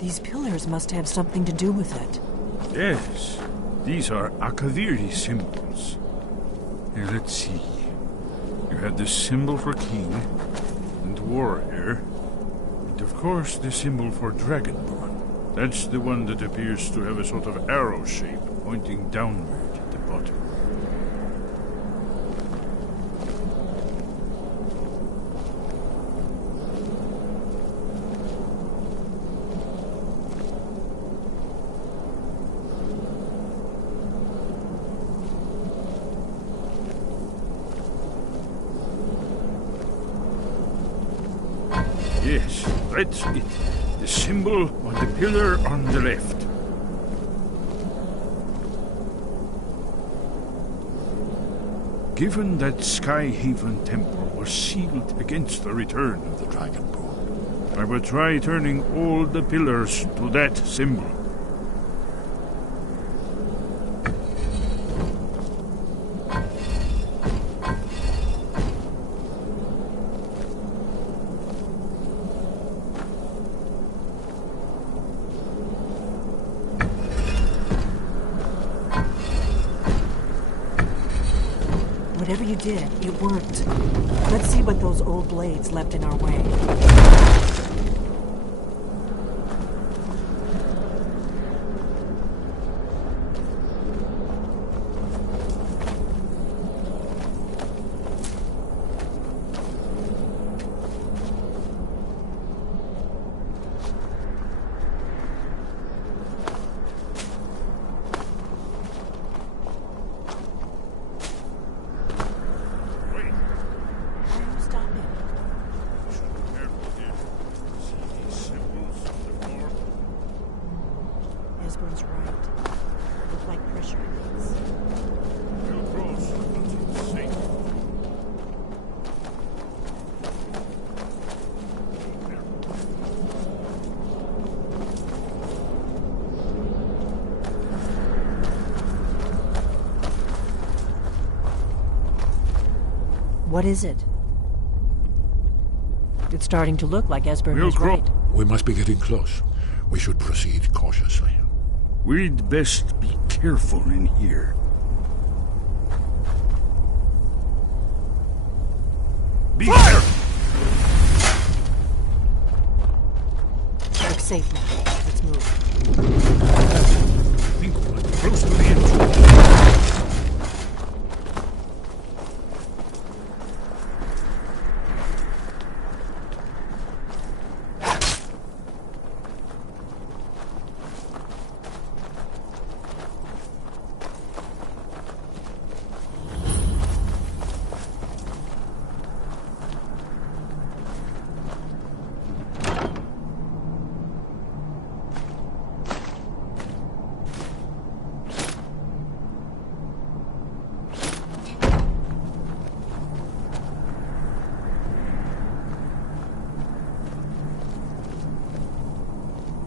These pillars must have something to do with it. Yes, these are Akaviri symbols. Here, let's see. You had the symbol for king and warrior, and of course the symbol for dragonborn. That's the one that appears to have a sort of arrow shape pointing downward at the bottom. Yes, that's it. The symbol on the pillar on the left. Given that Skyhaven Temple was sealed against the return of the Dragonborn, I will try turning all the pillars to that symbol. Whatever you did, it worked. Let's see what those old blades left in our way. Esbern's right. Look like pressure beads. We'll cross until it's safe. What is it? It's starting to look like Esbern We'll was right. We must be getting close. We should proceed cautiously. We'd best be careful in here. Be careful! Looks safe now. Let's move. I think we're close to the entrance.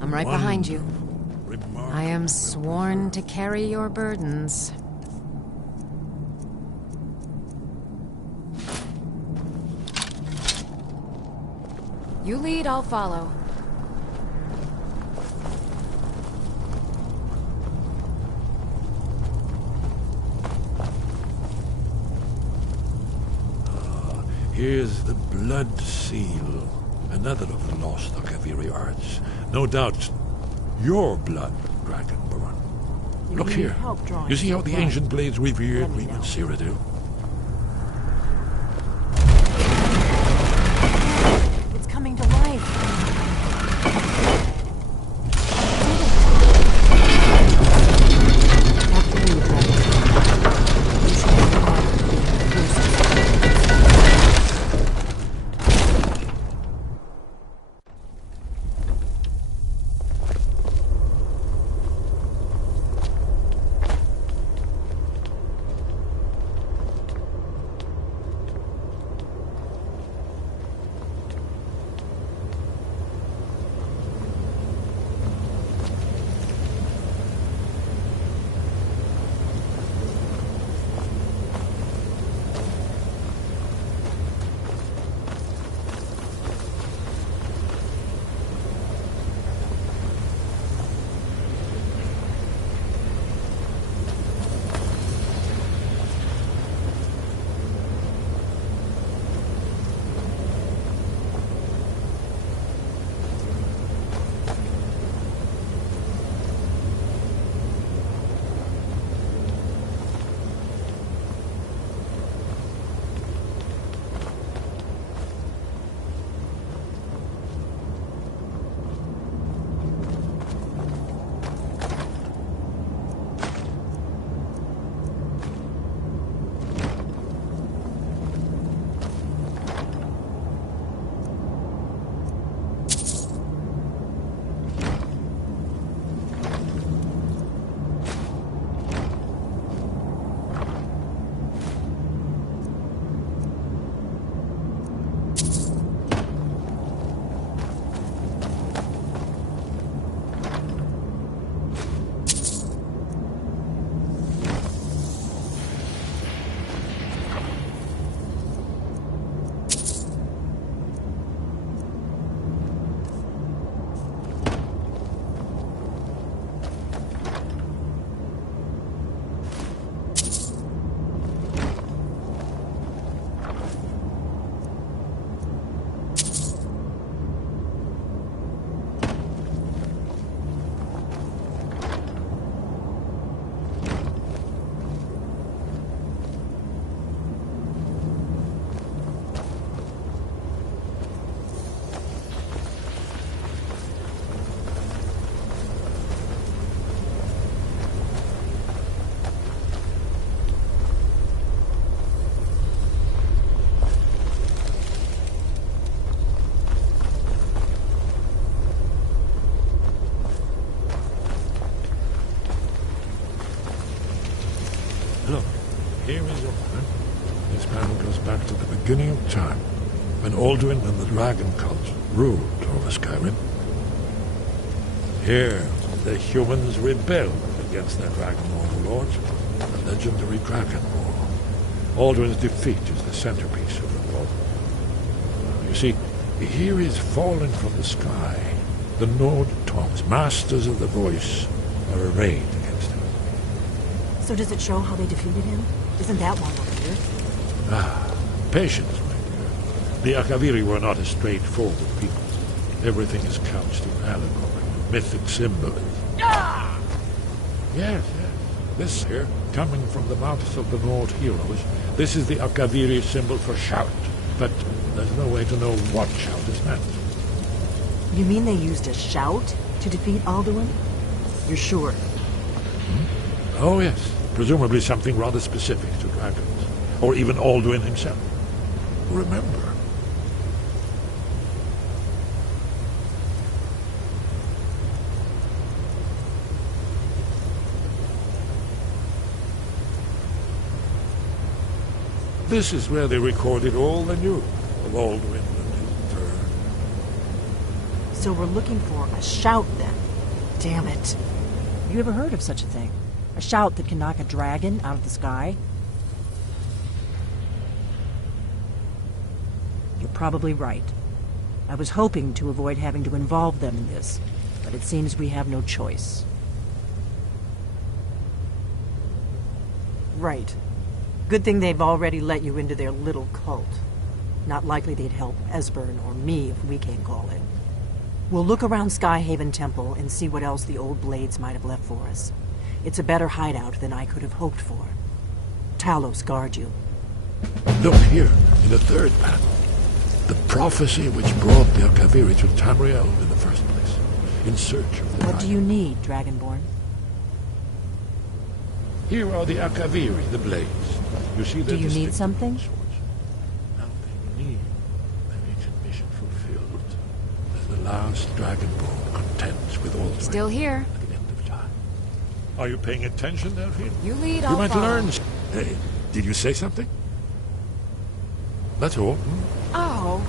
I'm right behind you. I am sworn to carry your burdens. You lead, I'll follow. Here's the blood seal. Another of the lost Akaviri arts. No doubt your blood, Dragonborn. Look here. You see how the ancient blades revered we would Cyrodiil? It's coming to life. beginning of time, when Alduin and the dragon cult ruled over Skyrim. Here, the humans rebelled against their dragon overlords, the legendary Dragon War. Alduin's defeat is the centerpiece of the war. You see, here is fallen from the sky. The Nord Tongs, masters of the voice, are arrayed against him. So does it show how they defeated him? Isn't that why we're here? Ah, patience, my dear. The Akaviri were not a straightforward people. Everything is couched in allegory, mythic symbolism. Ah! Yes. This here, coming from the mouths of the Nord heroes, this is the Akaviri symbol for shout. But there's no way to know what shout is meant. You mean they used a shout to defeat Alduin? You're sure? Oh, yes. Presumably something rather specific to dragons. Or even Alduin himself. Remember. This is where they recorded all they knew of Alduin and his turn. So we're looking for a shout then. Damn it. You ever heard of such a thing? A shout that can knock a dragon out of the sky? You're probably right. I was hoping to avoid having to involve them in this, but it seems we have no choice. Right. Good thing they've already let you into their little cult. Not likely they'd help Esbern or me if we came calling. We'll look around Skyhaven Temple and see what else the old blades might have left for us. It's a better hideout than I could have hoped for. Talos guard you. Look here, in the third panel. The prophecy which brought the Akaviri to Tamriel in the first place, in search of the What do you need, Dragonborn? Here are the Akaviri, the blades. You see Do you need something? Now they need their ancient mission fulfilled, as the last Dragonborn contends with all Still here. at the end of time. Are you paying attention, Delphine? You lead, You I'll might follow. learn. Hey, did you say something? That's all. Oh.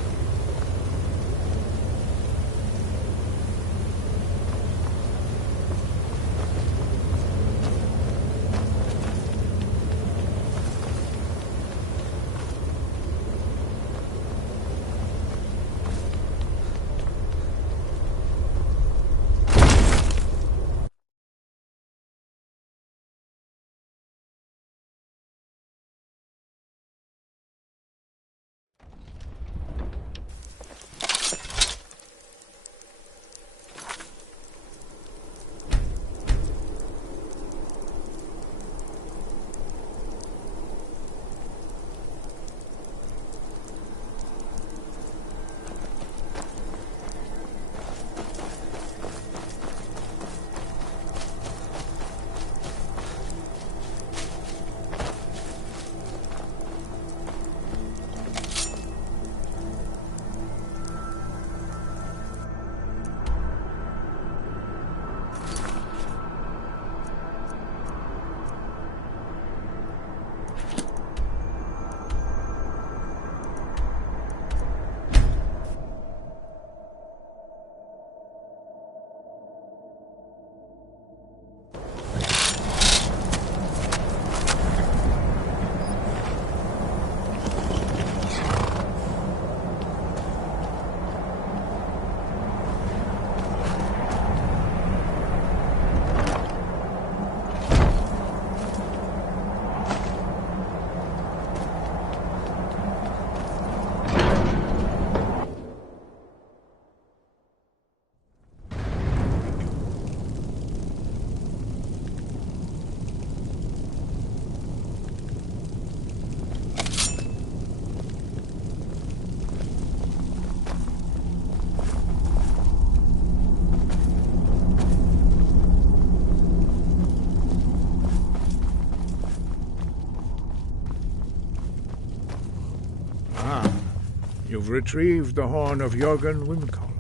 You've retrieved the horn of Jörgen Windcaller.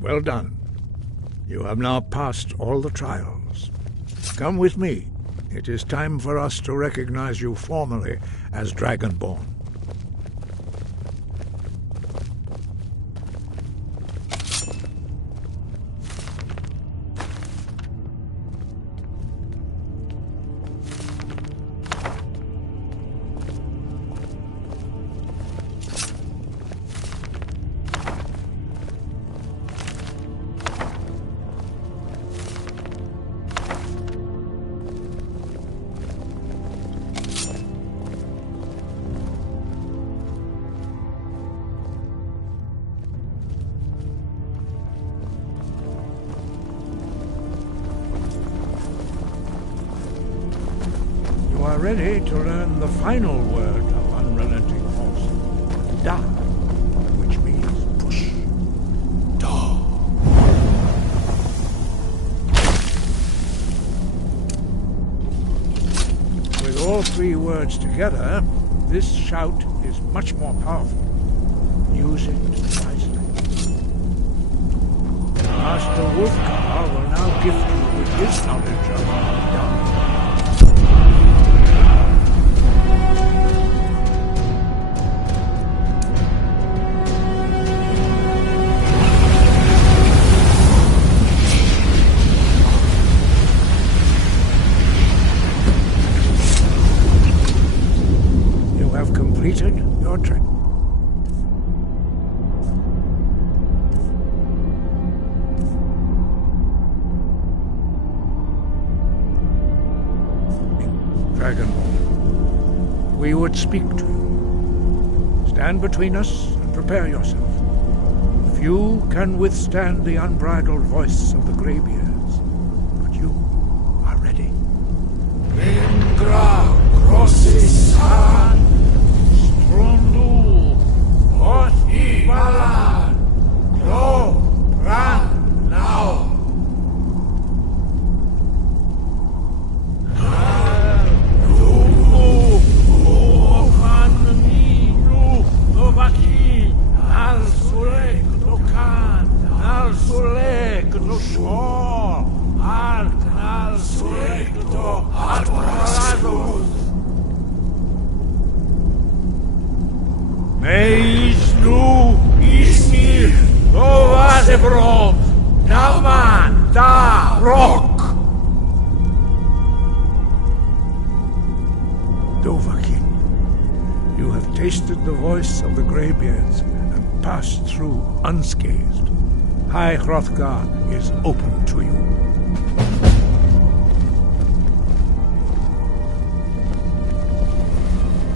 Well done. You have now passed all the trials. Come with me. It is time for us to recognize you formally as Dragonborn. are ready to learn the final word of unrelenting force, Da, which means push. Da. With all three words together, this shout is much more powerful. Use it wisely. Master Wolfgar will now gift you with his knowledge of Da. You have completed your trick. Dragonborn, we would speak to you. Stand between us and prepare yourself. Few can withstand the unbridled voice of the Greybeards, but you are ready. Indra Grossisan Strundu Oti Balan Lo Ran Now. Meisnu Ismir Lovazebrom Naman Da Rock. Dovahkiin, you have tasted the voice of the Greybeards and passed through unscathed. High Hrothgar is open to you.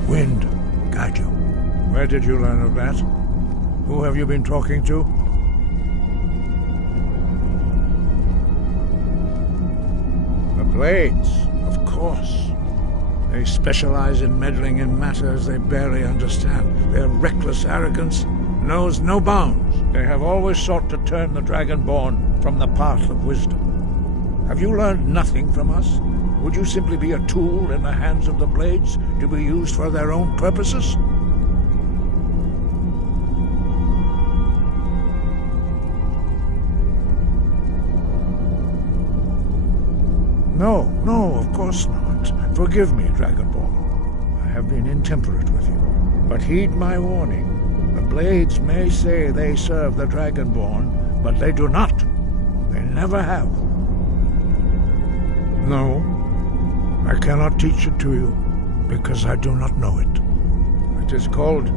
Wind, guide you. Where did you learn of that? Who have you been talking to? The Blades, of course. They specialize in meddling in matters they barely understand. Their reckless arrogance knows no bounds. They have always sought to turn the Dragonborn from the path of wisdom. Have you learned nothing from us? Would you simply be a tool in the hands of the Blades to be used for their own purposes? No, of course not. Forgive me, Dragonborn. I have been intemperate with you. But heed my warning. The Blades may say they serve the Dragonborn, but they do not. They never have. No, I cannot teach it to you, because I do not know it. It is called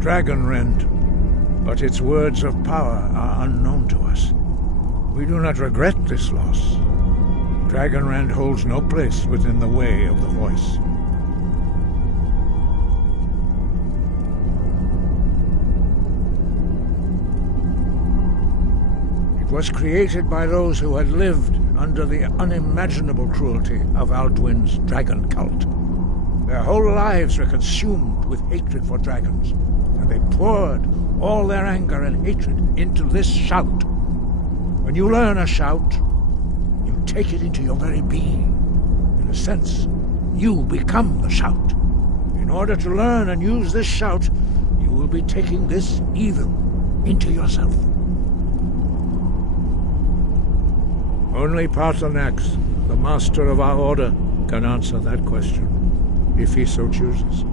Dragonrend, but its words of power are unknown to us. We do not regret this loss. Dragonrend holds no place within the way of the voice. It was created by those who had lived under the unimaginable cruelty of Alduin's dragon cult. Their whole lives were consumed with hatred for dragons, and they poured all their anger and hatred into this shout. When you learn a shout, you take it into your very being. In a sense, you become the shout. In order to learn and use this shout, you will be taking this evil into yourself. Only Paarthurnax, the master of our order, can answer that question, if he so chooses.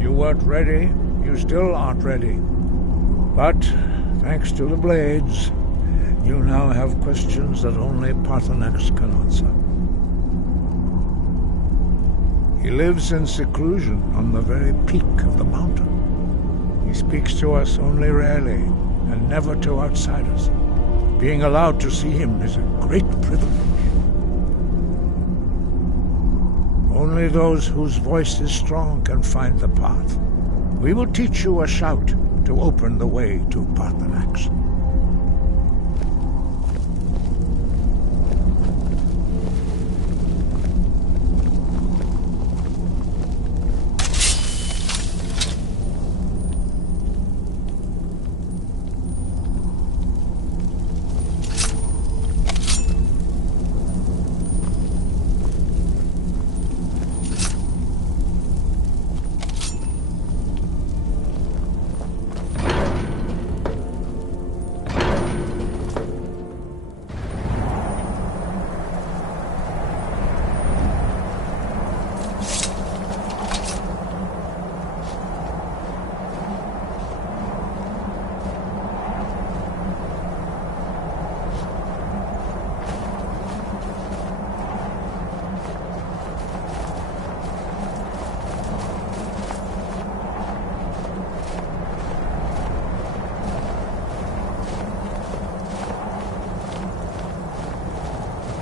You weren't ready, you still aren't ready. But, thanks to the Blades, you now have questions that only Paarthurnax can answer. He lives in seclusion on the very peak of the mountain. He speaks to us only rarely, and never to outsiders. Being allowed to see him is a great privilege. Only those whose voice is strong can find the path. We will teach you a shout to open the way to Paarthurnax.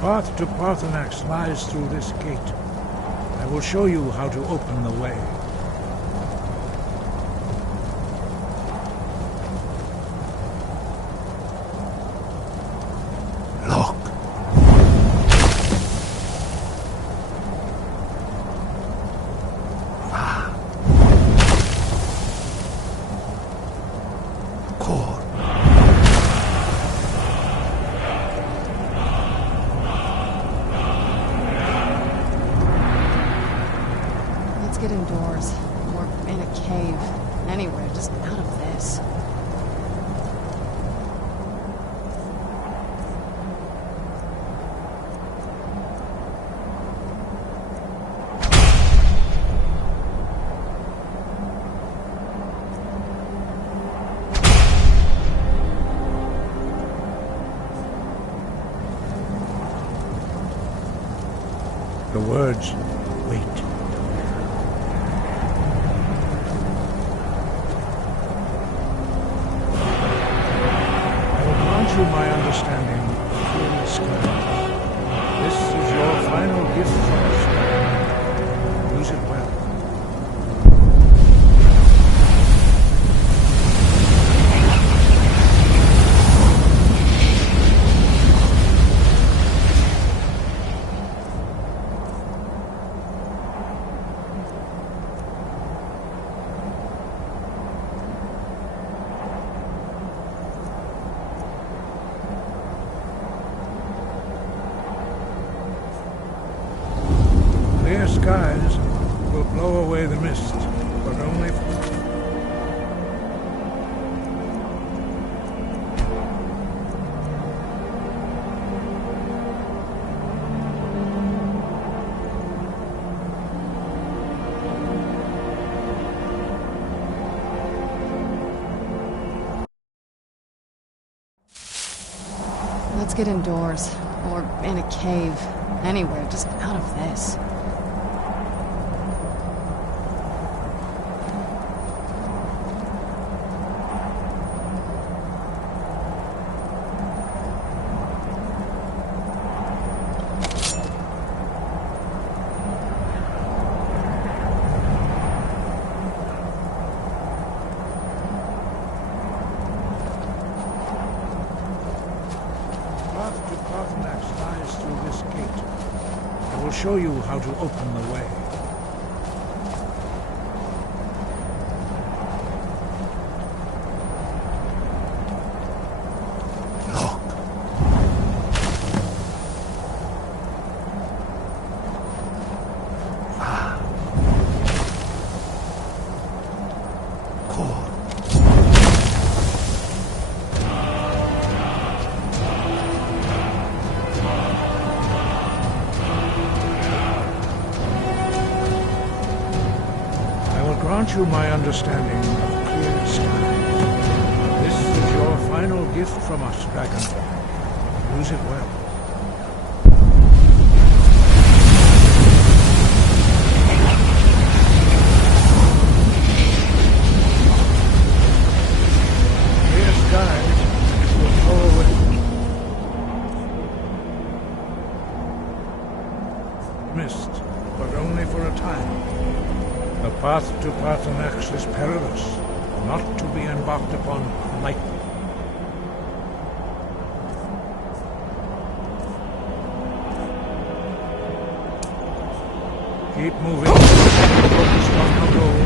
path to Parthenax lies through this gate. I will show you how to open the way. Look. Core. Let's get indoors. Or in a cave. Anywhere, just out of this. The words, wait. I will grant you my understanding of clear sky. This is your final gift from us. Use it well. Clear skies will blow away the mist, but only for... Let's get indoors. Or in a cave. Anywhere, just out of this. path to Parthenax lies through this gate. I will show you how to open the way. Grant you my understanding of clear skies. This is your final gift from us, Dragonborn. Use it well. Clear skies will blow away mist, but only for a time. The path to Parthenax is perilous, not to be embarked upon lightly. Keep moving, focused on your goal.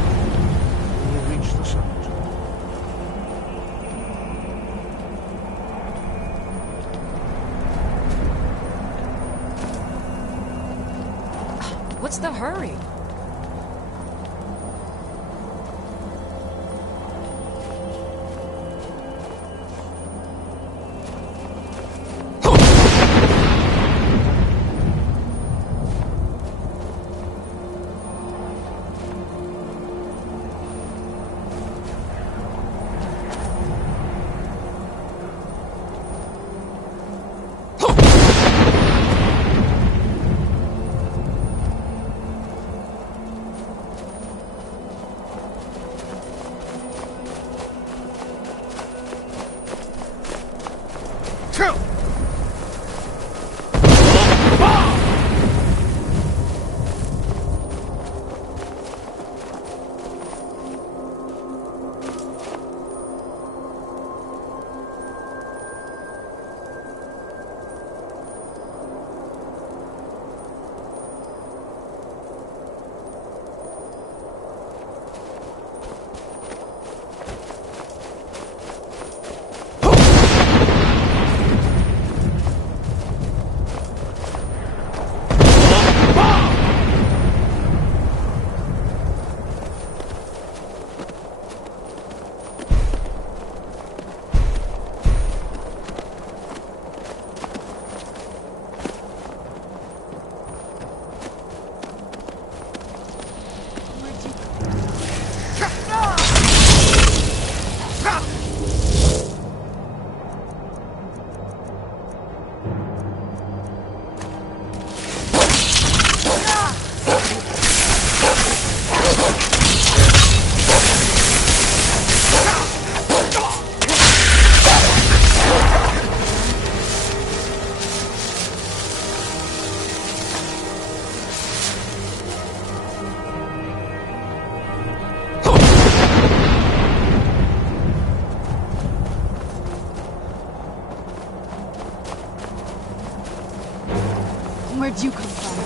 You will reach the summit. What's the hurry? Where'd you come from?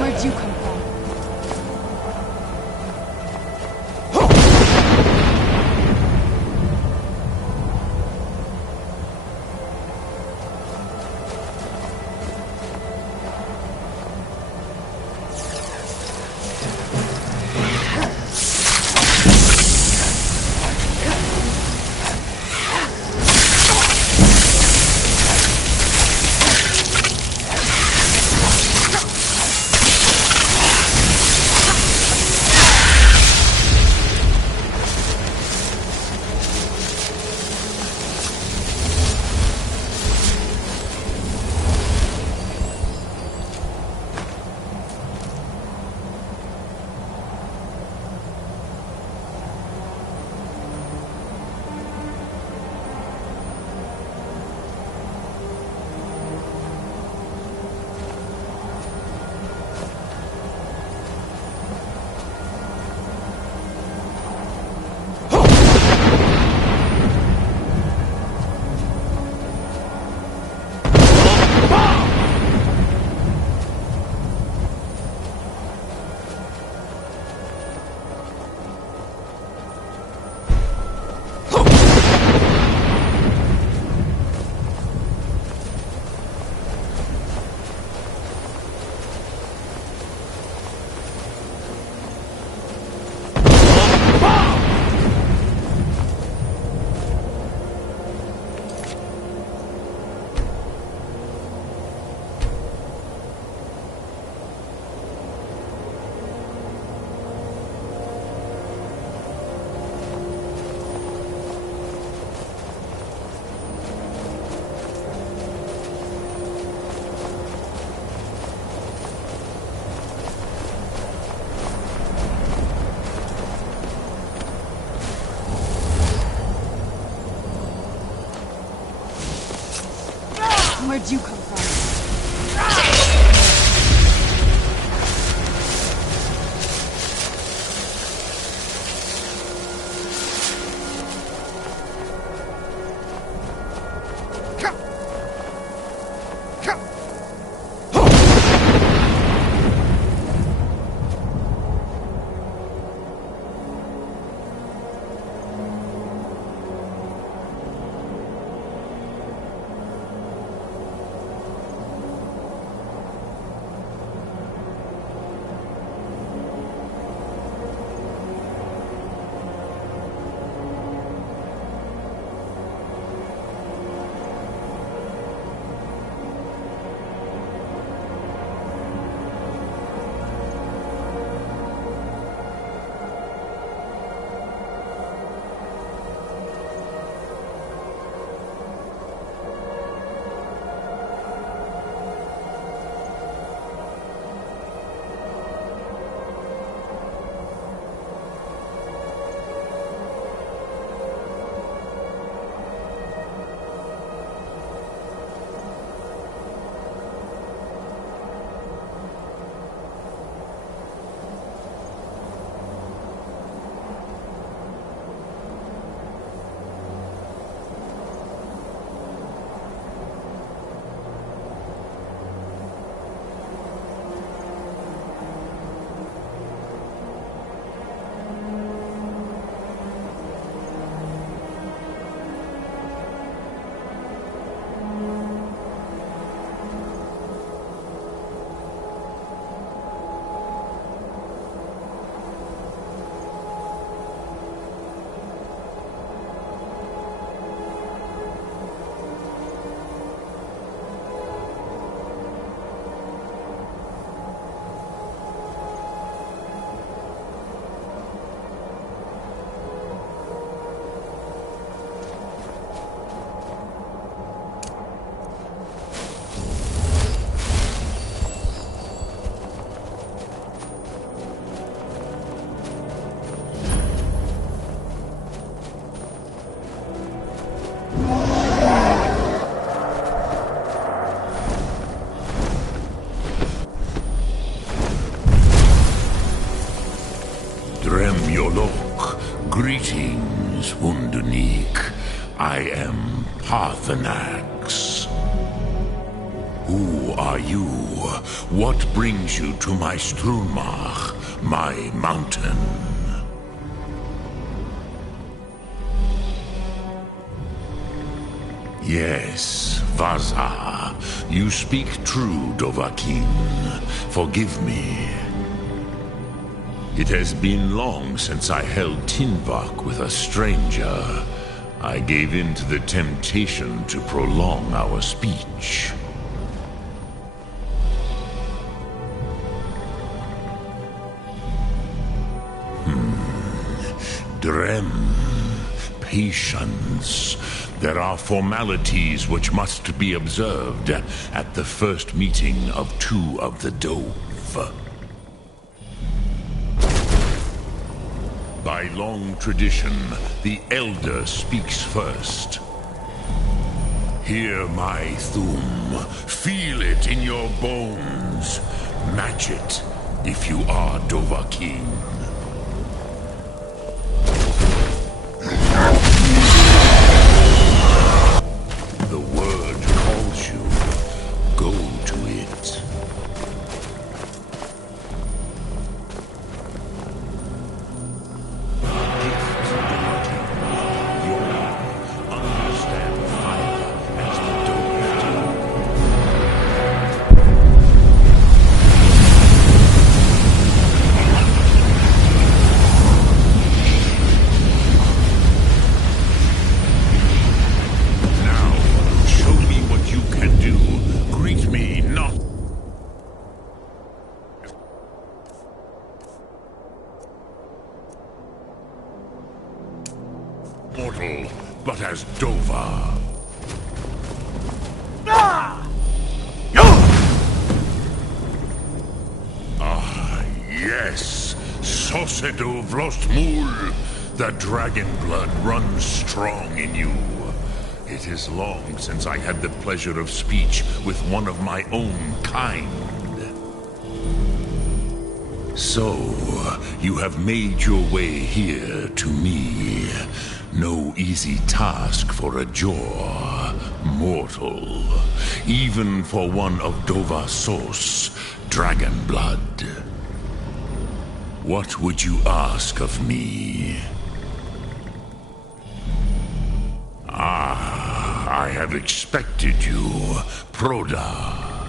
Where'd you come from? Where'd you come from? Yolok. Greetings, Wundernik. I am Parthenax. Who are you? What brings you to my Strunmach, my mountain? Yes, Vaza. You speak true, Dovahkiin. Forgive me. It has been long since I held Tinvak with a stranger. I gave in to the temptation to prolong our speech. Drem. Patience. There are formalities which must be observed at the first meeting of two of the Dove. By long tradition, the Elder speaks first. Hear my Thum. Feel it in your bones. Match it if you are Dovahkiin. The word calls you. Go to it. Mortal, but as Dova. Ah, yes. Sosedo Vlostmul. The dragon blood runs strong in you. It is long since I had the pleasure of speech with one of my own kind. So, you have made your way here to me. No easy task for a jaw, mortal. Even for one of Dovasos, dragon blood. What would you ask of me? Ah, I have expected you, Proda.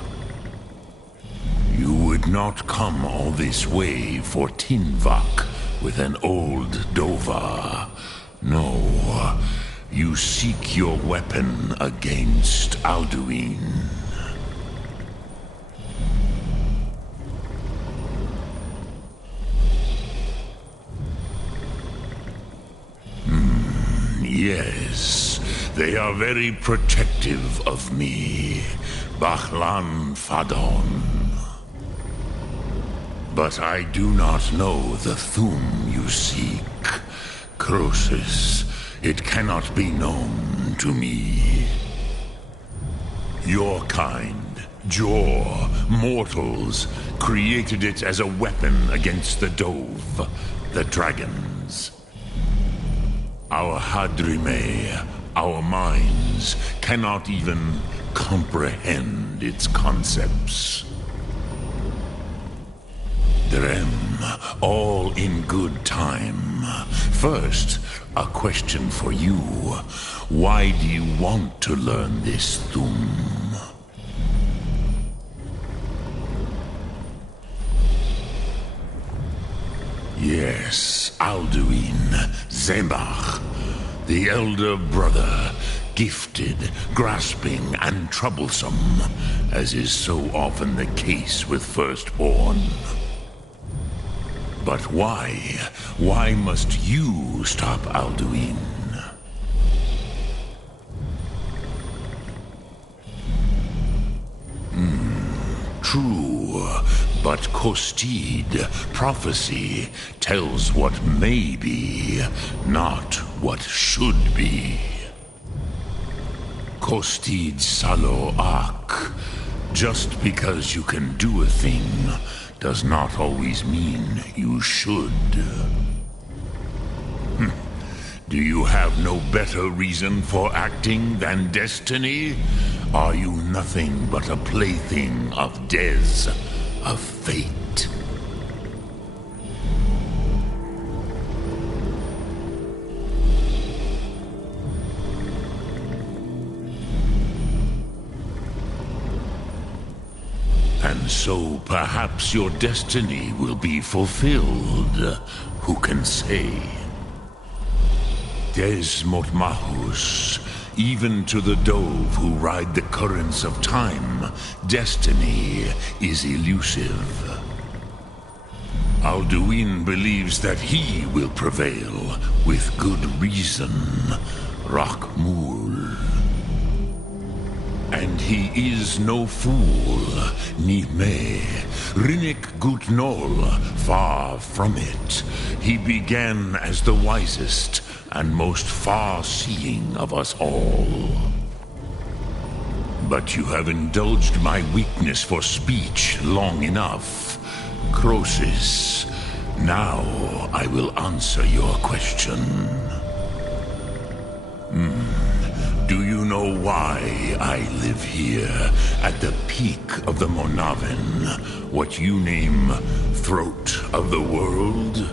You would not come all this way for Tinvak with an old Dova. No, you seek your weapon against Alduin. Yes, they are very protective of me, Bachlan Fadon. But I do not know the Thum you seek. Croesus, it cannot be known to me. Your kind, Jor, mortals, created it as a weapon against the Dove, the dragons. Our Hadrime, our minds, cannot even comprehend its concepts. Drem, all in good time. First, a question for you. Why do you want to learn this Thum? Yes, Alduin, Zembach, the elder brother, gifted, grasping, and troublesome, as is so often the case with firstborn. But why? Why must you stop Alduin? True, but Kostid, prophecy, tells what may be, not what should be. Kostid Salo Ak. Just because you can do a thing does not always mean you should. Do you have no better reason for acting than destiny? Are you nothing but a plaything of Des, of fate? And so perhaps your destiny will be fulfilled. Who can say? Des Motmahus, even to the dove who ride the currents of time, destiny is elusive. Alduin believes that he will prevail, with good reason. Rakmul. And he is no fool, Nime. Rinnik Gutnol, far from it. He began as the wisest and most far-seeing of us all. But you have indulged my weakness for speech long enough. Croesus, now I will answer your question. Do you know why I live here, at the peak of the Monavin, what you name throat of the world?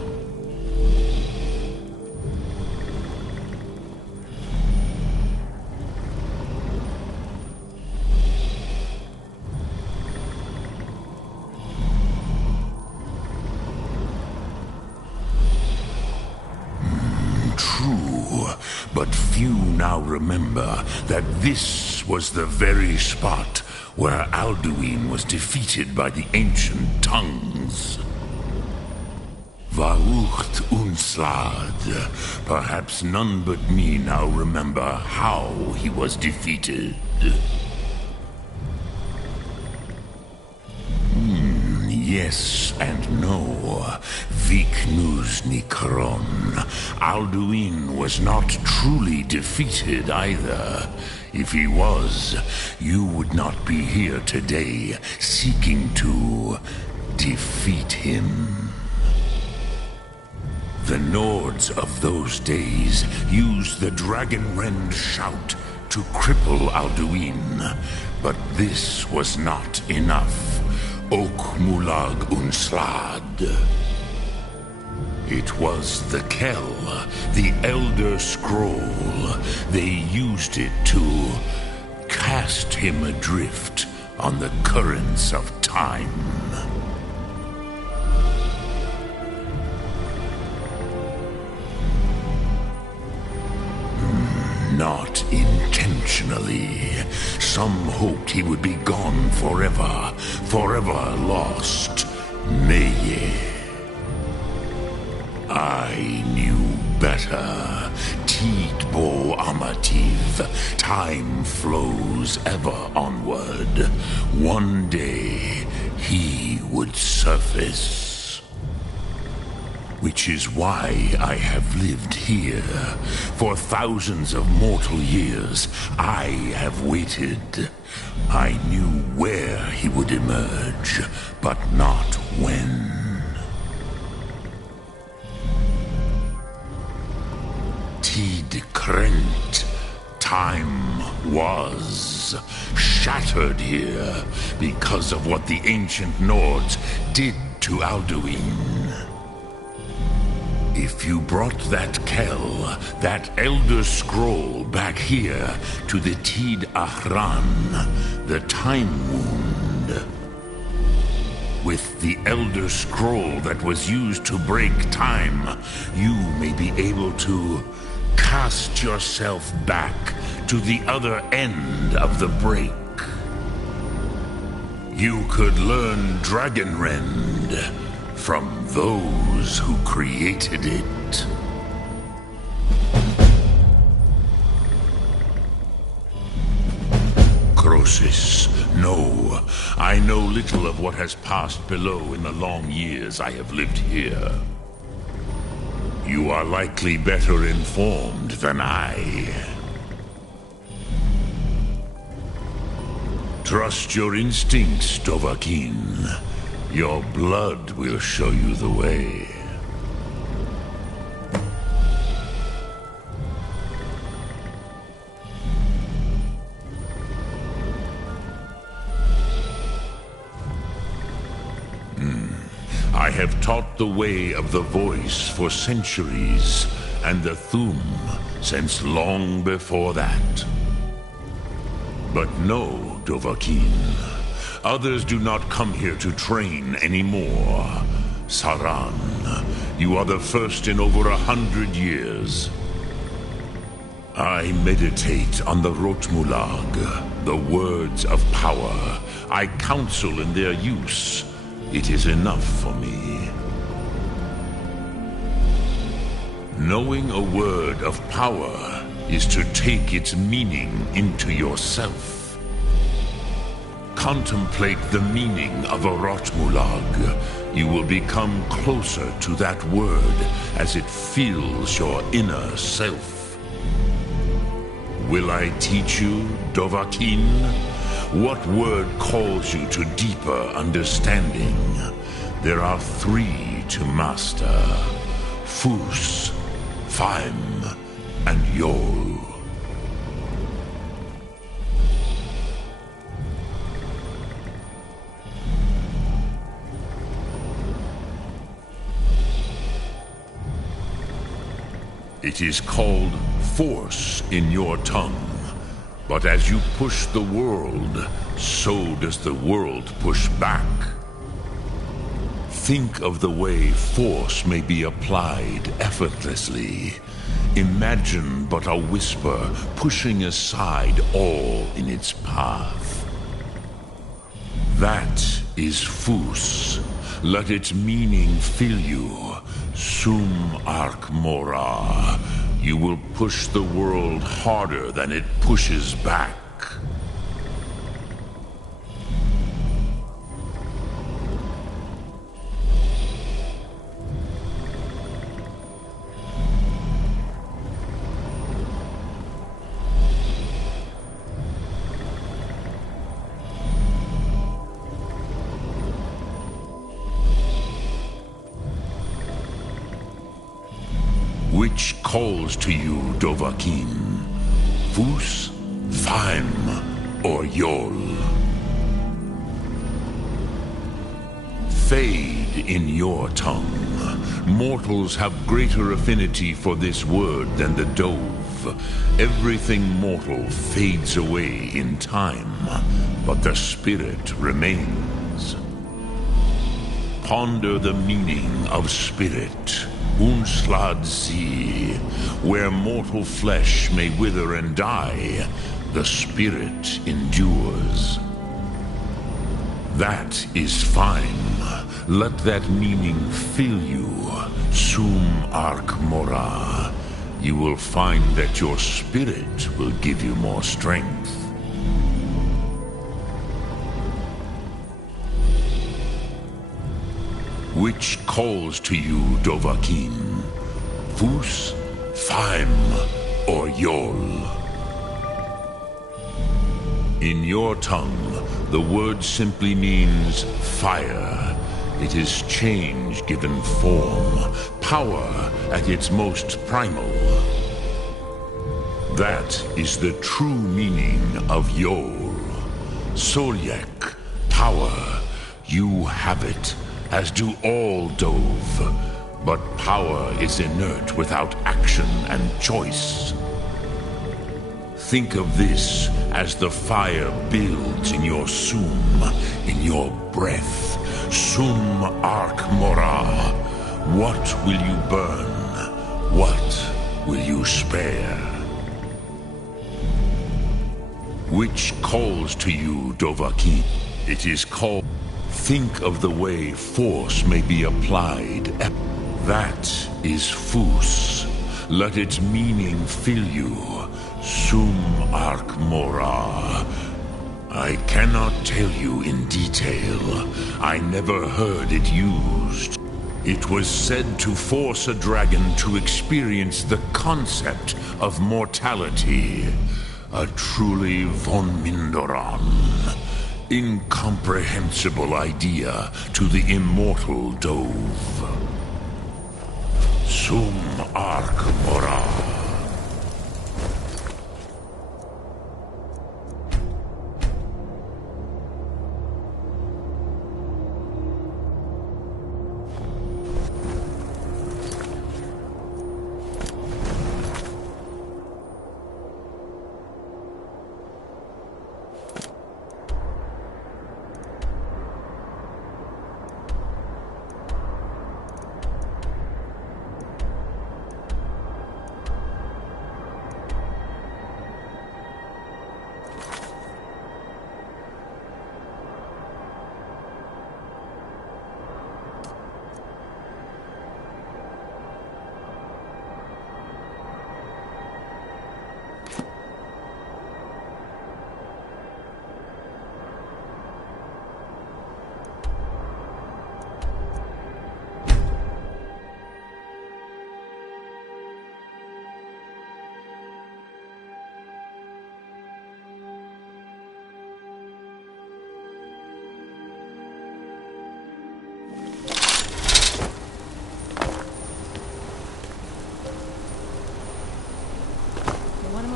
But few now remember that this was the very spot where Alduin was defeated by the ancient tongues. Varucht Unslad. Perhaps none but me now remember how he was defeated. Yes and no. Viknus Nikron. Alduin was not truly defeated either. If he was, you would not be here today seeking to defeat him. The Nords of those days used the Dragon Rend shout to cripple Alduin, but this was not enough. Ok Mulag Unslad. It was the Kell, the Elder Scroll. They used it to cast him adrift on the currents of time. Not intentionally. Some hoped he would be gone forever, forever lost. Meye. I knew better. Tidbo Amativ. Time flows ever onward. One day, he would surface. Which is why I have lived here. For thousands of mortal years, I have waited. I knew where he would emerge, but not when. Tid Krent. Time was shattered here because of what the ancient Nords did to Alduin. If you brought that Kell, that Elder Scroll back here to the Tid Ahran, the Time Wound, with the Elder Scroll that was used to break time, you may be able to cast yourself back to the other end of the break. You could learn Dragon Rend from those who created it. Croesus, no. I know little of what has passed below in the long years I have lived here. You are likely better informed than I. Trust your instincts, Dovahkiin. Your blood will show you the way. taught the way of the voice for centuries, and the Thum since long before that. But no, Dovahkiin. Others do not come here to train anymore. Saran, you are the first in over 100 years. I meditate on the Rotmulag, the words of power. I counsel in their use. It is enough for me. Knowing a word of power is to take its meaning into yourself. Contemplate the meaning of a Rotmulag. You will become closer to that word as it fills your inner self. Will I teach you, Dovahkiin? What word calls you to deeper understanding? There are 3 to master: Fus, Faim, and Yol. It is called force in your tongue. But as you push the world, so does the world push back. Think of the way force may be applied effortlessly. Imagine but a whisper pushing aside all in its path. That is Fus. Let its meaning fill you. Sum Ark Mora. You will push the world harder than it pushes back. Which calls to you, Dovahkiin? Fus, Faim, or Yol? Fade in your tongue. Mortals have greater affinity for this word than the Dove. Everything mortal fades away in time, but the spirit remains. Ponder the meaning of spirit. Unslad Zi, where mortal flesh may wither and die, the spirit endures. That is fine. Let that meaning fill you. Sum Ark Mora. You will find that your spirit will give you more strength. Which calls to you, Dovahkiin? Fus, Faim, or Yol? In your tongue, the word simply means fire. It is change given form, power at its most primal. That is the true meaning of Yol. Solyek, power. You have it. As do all Dove, but power is inert without action and choice. Think of this as the fire builds in your Sum, in your breath. Sum Ark Mora. What will you burn? What will you spare? Which calls to you, Dovahkiin? It is called... Think of the way force may be applied. That is Fus. Let its meaning fill you. Sum Ark Mora. I cannot tell you in detail. I never heard it used. It was said to force a dragon to experience the concept of mortality. A truly von Mindoran. Incomprehensible idea to the immortal Dove. Sum Ark Mora.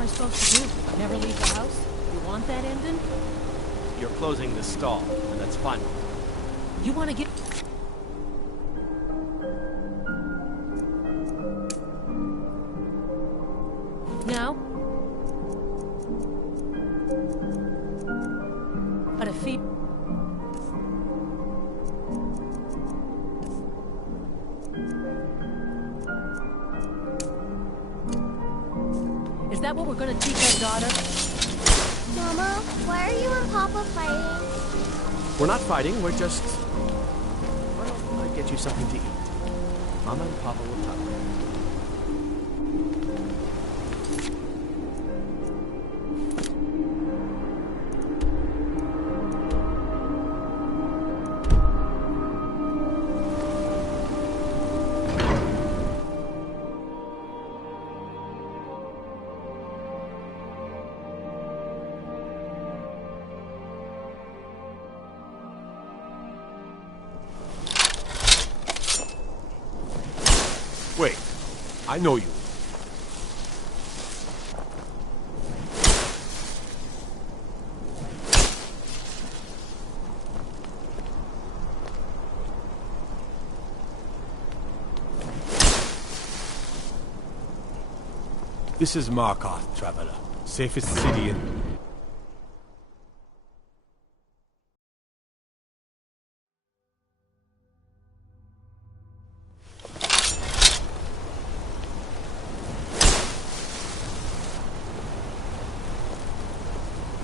I supposed to do? Never leave the house? You want that ending? You're closing this stall, and that's fine. You want to get... Now? But if he... Is that what we're gonna teach our daughter? Mama, why are you and Papa fighting? We're not fighting, we're just... Well, I'll get you something to eat. Mama and Papa will talk. Wait, I know you. This is Markarth, traveler. Safest city in...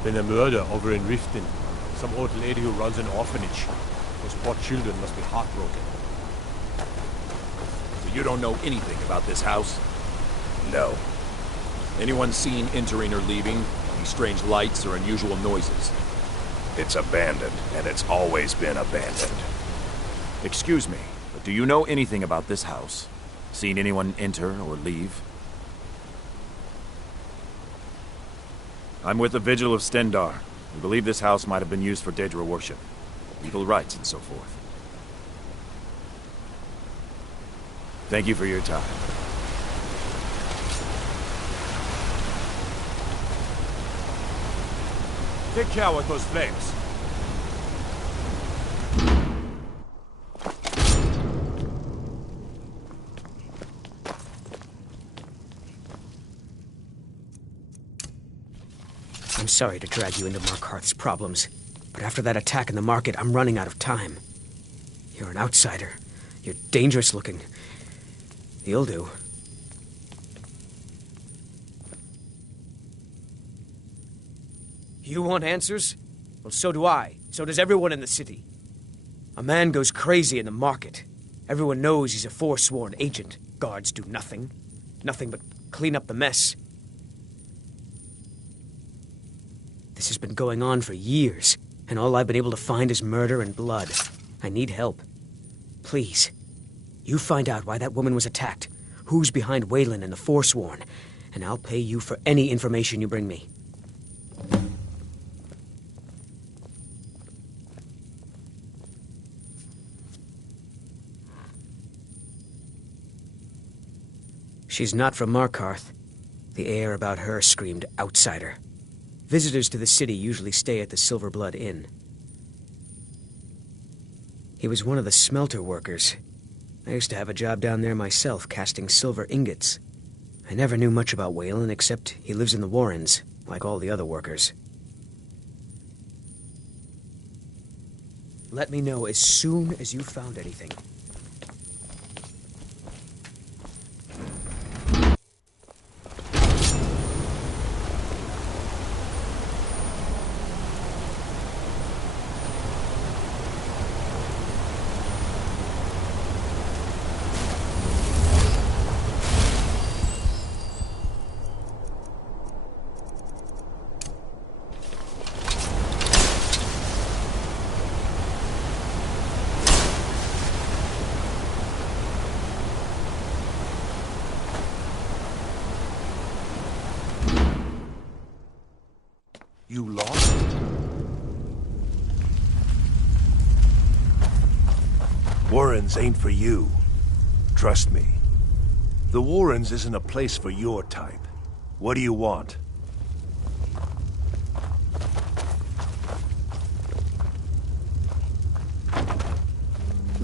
Been a murder over in Riften. Some old lady who runs an orphanage. Those poor children must be heartbroken. So you don't know anything about this house? No. Anyone seen entering or leaving? Any strange lights or unusual noises? It's abandoned, and it's always been abandoned. Excuse me, but do you know anything about this house? Seen anyone enter or leave? I'm with the Vigil of Stendar. We believe this house might have been used for Daedra worship, evil rites and so forth. Thank you for your time. Take care with those flames. I'm sorry to drag you into Markarth's problems, but after that attack in the market, I'm running out of time. You're an outsider. You're dangerous looking. You'll do. You want answers? Well, so do I. So does everyone in the city. A man goes crazy in the market. Everyone knows he's a forsworn agent. Guards do nothing. Nothing but clean up the mess. This has been going on for years, and all I've been able to find is murder and blood. I need help. Please, you find out why that woman was attacked, who's behind Waylon and the Forsworn, and I'll pay you for any information you bring me. She's not from Markarth. The air about her screamed outsider. Visitors to the city usually stay at the Silver Blood Inn. He was one of the smelter workers. I used to have a job down there myself, casting silver ingots. I never knew much about Waylon, except he lives in the Warrens, like all the other workers. Let me know as soon as you've found anything. You lost? Warrens ain't for you. Trust me. The Warrens isn't a place for your type. What do you want?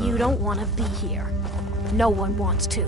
You don't want to be here. No one wants to.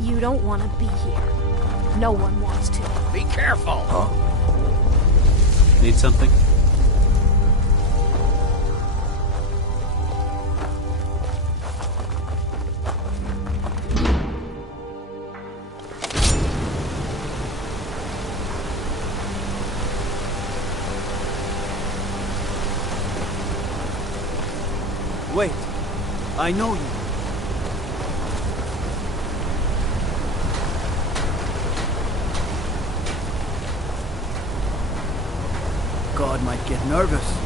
You don't want to be here. No one wants to. Be careful! Huh? Need something? Wait. I know you. God might get nervous.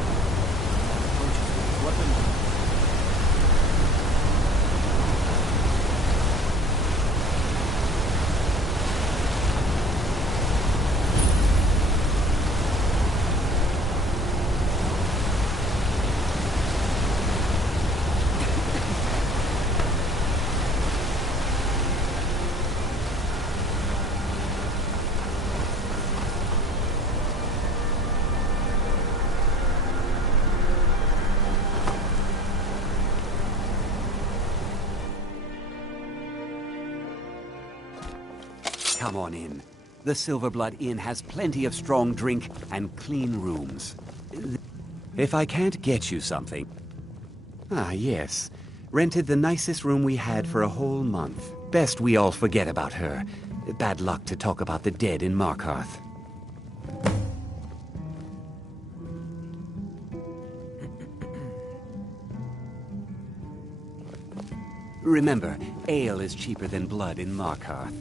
Come on in. The Silverblood Inn has plenty of strong drink and clean rooms. If I can't get you something... Ah, yes. Rented the nicest room we had for a whole month. Best we all forget about her. Bad luck to talk about the dead in Markarth. Remember, ale is cheaper than blood in Markarth.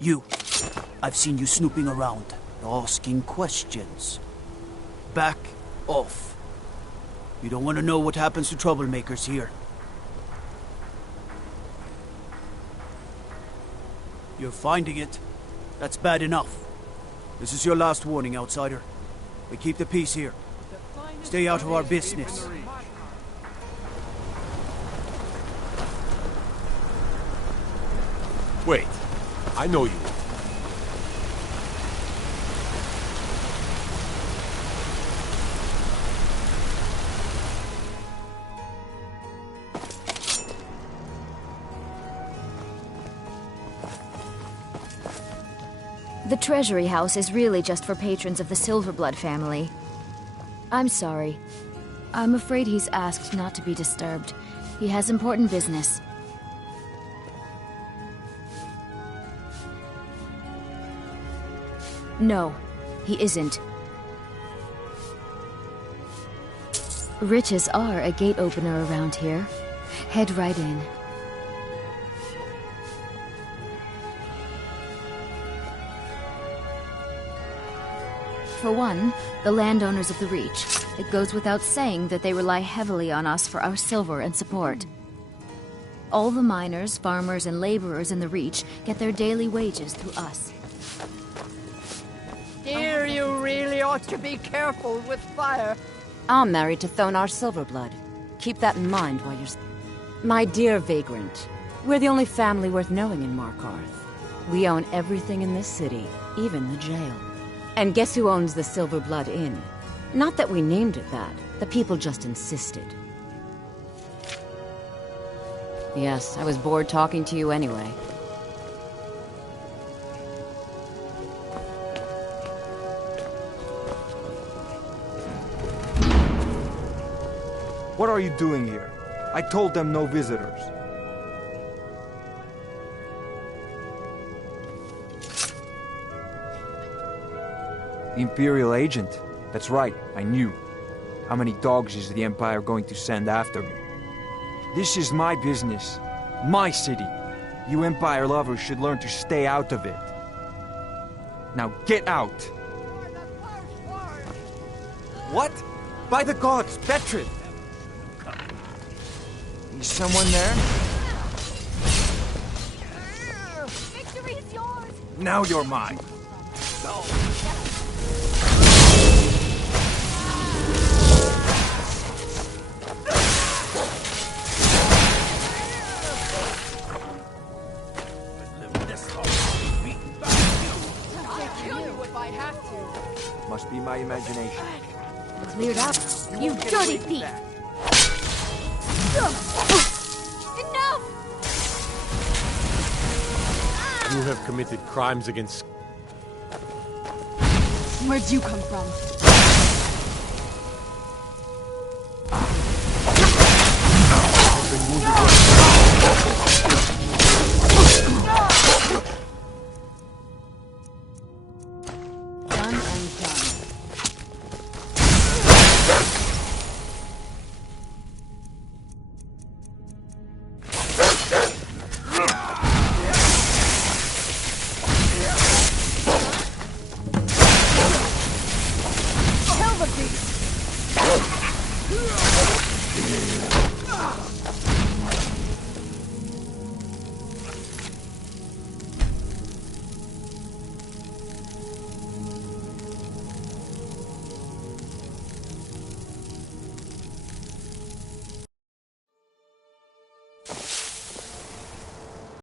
You. I've seen you snooping around, asking questions. Back off. You don't want to know what happens to troublemakers here. You're finding it. That's bad enough. This is your last warning, outsider. We keep the peace here. Stay out of our business. Wait, I know you. The Treasury House is really just for patrons of the Silverblood family. I'm sorry. I'm afraid he's asked not to be disturbed. He has important business. No, he isn't. Riches are a gate opener around here. Head right in. For one, the landowners of the Reach. It goes without saying that they rely heavily on us for our silver and support. All the miners, farmers, and laborers in the Reach get their daily wages through us. Dear, you really ought to be careful with fire. I'm married to Thonar Silverblood. Keep that in mind while you're... My dear Vagrant, we're the only family worth knowing in Markarth. We own everything in this city, even the jail. And guess who owns the Silverblood Inn? Not that we named it that. The people just insisted. Yes, I was bored talking to you anyway. What are you doing here? I told them no visitors. The Imperial agent? That's right, I knew. How many dogs is the Empire going to send after me? This is my business. My city. You Empire lovers should learn to stay out of it. Now get out! What? By the gods, Betrid! Is someone there? Victory is yours! Now you're mine. Must be my imagination. Cleared out. You dirty thief! Enough! You have committed crimes against... Where'd you come from?